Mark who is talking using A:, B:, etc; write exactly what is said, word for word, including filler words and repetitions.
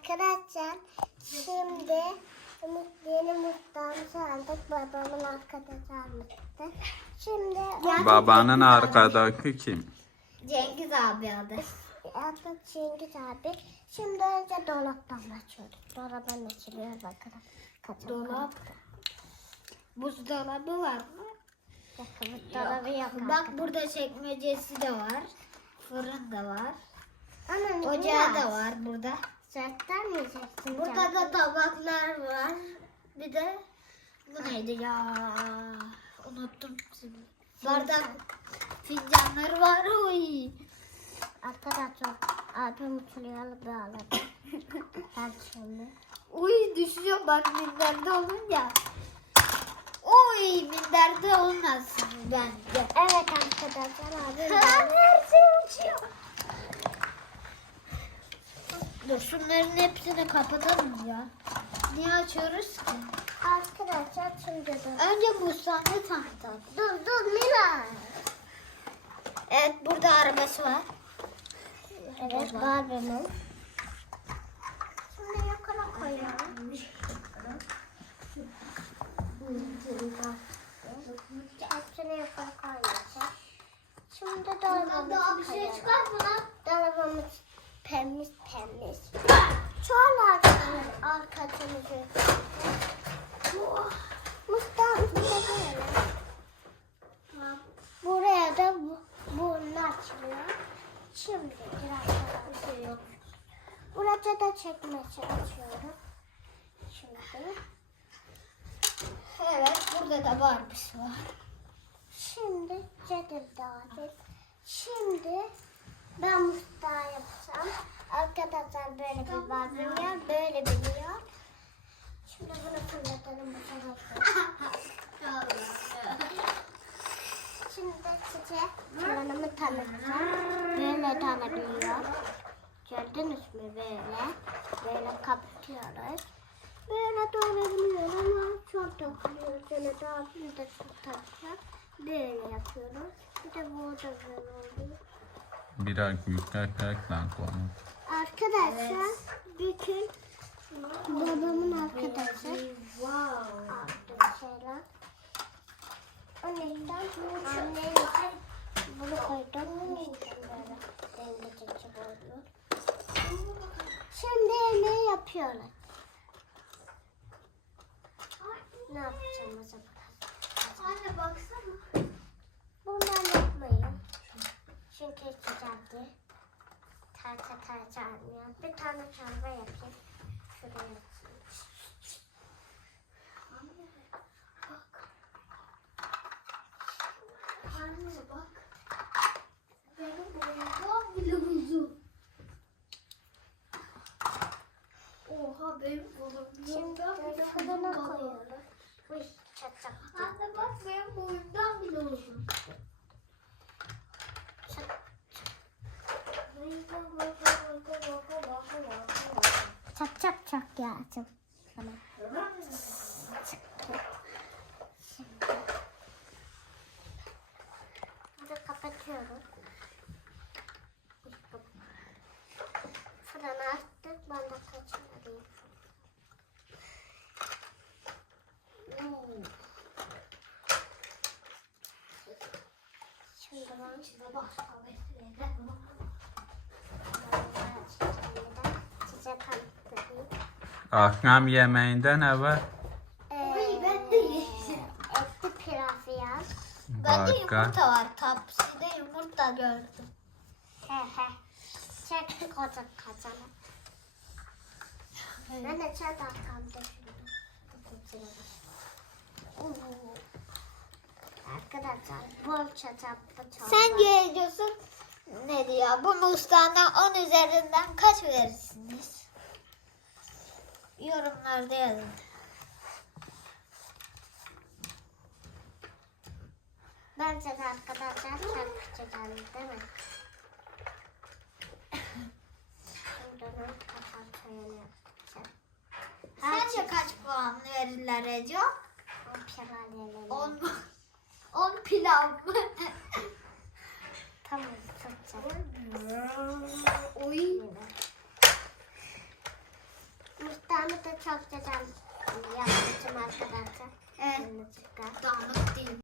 A: Arkadaşlar şimdi yeni mutfağımızı aldık. Babamın arkadaşı almıştı. Şimdi
B: Babanın arkadaki kim?
C: Cengiz abi adı.
A: adı Cengiz abi. Şimdi önce dolaptan açıyorduk. Dolaptan açılıyor bakalım. Kaçak
C: Dolap. Buzdolabı var mı?
A: Yakın dolabı yok.
C: Bak burada çekmecesi de var. Fırın da var.
A: Ama
C: Ocağı da var burada.
A: Zaten mi yiyeceksin?
C: Burada da tabaklar var. Bir de bu neydi ya? Unuttum şimdi. Bardak fincanları var. Oy.
A: Arkadaşlar abim uçuruyor bağladı. Ben şimdi.
C: Uy düşüyor bak minderde olunca. Oy minderde olmasın bence.
A: Evet arkadaşlar abim.
C: Her şey uçuyor. Dur şunların hepsini kapatalım ya. Niye açıyoruz ki?
A: Arkadaşlar şimdi dur.
C: Önce mutfağını tanıtalım.
A: Dur dur Mila.
C: Evet burada arabası var.
A: Evet Barbie'nin. Şimdi yakına koyalım. Hepsini yakına koyacağız. Şimdi dolabımızı
C: Daha bir şey
A: koyalım.
C: çıkar mı lan?
A: Dolabımız temiz temiz. Şöyle arkasını arkasını Mutfağımızı böyle. Buraya da bu, bunu açılıyor. Şimdi biraz daha bir şey yok. Burada da çekmece açıyorum. Şimdi.
C: Evet burada da Barbie'si var.
A: Şimdi cedim dağıtıp. Şimdi ben mutfağı yapacağım. Arkadaşlar böyle bir Barbie'm var. Böyle biliyor. Şimdi bunu fırlatalım bu tarafa. Şimdi size kullanımı tanıtacağım. Böyle tanabiliyor. Gördünüz mü böyle? Böyle kapatıyoruz. Böyle doğrayabiliyor ama çok takılıyor. Şöyle daha bir de çok takacağım. Böyle yapıyoruz. Bir de burada böyle oluyor.
B: Biraz yükseklikle konuş.
A: Arkadaşlar bütün babamın arkadaşı.
C: Wow.
A: Aldım şeyler. O yüzden annem bunu koydum. Böyle dengecici oluyor. Şimdi yemeği yapıyorlar. Ne yapacağım o zaman?
C: Anne baksana.
A: Bundan yapmayın. Çünkü sıcaktı. Tarça tarça almıyor. Bir tane çorba yapayım. Şuraya yapayım.
C: Anne bak. Benim boyumdan bile uzun. Oha benim
A: Şimdi
C: boyumdan
A: böyle
C: bile
A: fırına
C: uzun.
A: koyuyoruz. Uy çatacak.
C: Anne bak benim boyumdan bile uzun.
A: Çak çak çak yaptım. Sana. Burada kapatıyoruz. Fırını açtık. Ben de kaçırayım. Şimdi ben
C: İçinde başka bir
A: size tanıtayım.
B: Akşam yemeğinde ne var?
A: Ee,
C: ben de yiyeceğim.
A: Etli pilav ya.
C: Bende
B: Başka?
C: yumurta var. Tapside yumurta gördüm.
A: He he. Çek koca kazanı. Ben de çat arkamda şimdi. Oo. Arkadaşlar bol çataplı çorba.
C: Sen yiyeceksin. Ne diyor? Bu mustağına on üzerinden kaç verirsiniz? Yorumlarda yazın.
A: Bence de arkadaşlar çok güzel değil mi? Şimdi ben kapatmayı yapacağım.
C: Sence kaç puan verirler Ece?
A: O pilav
C: on mu? on pilav mı?
A: Tamam tutacağım.
C: Oy.
A: Yine. Mutfağımı da çok güzel yapmışım arkadaşlar.
C: Evet.
A: Yanlışlıkla.
C: Dağınık değil.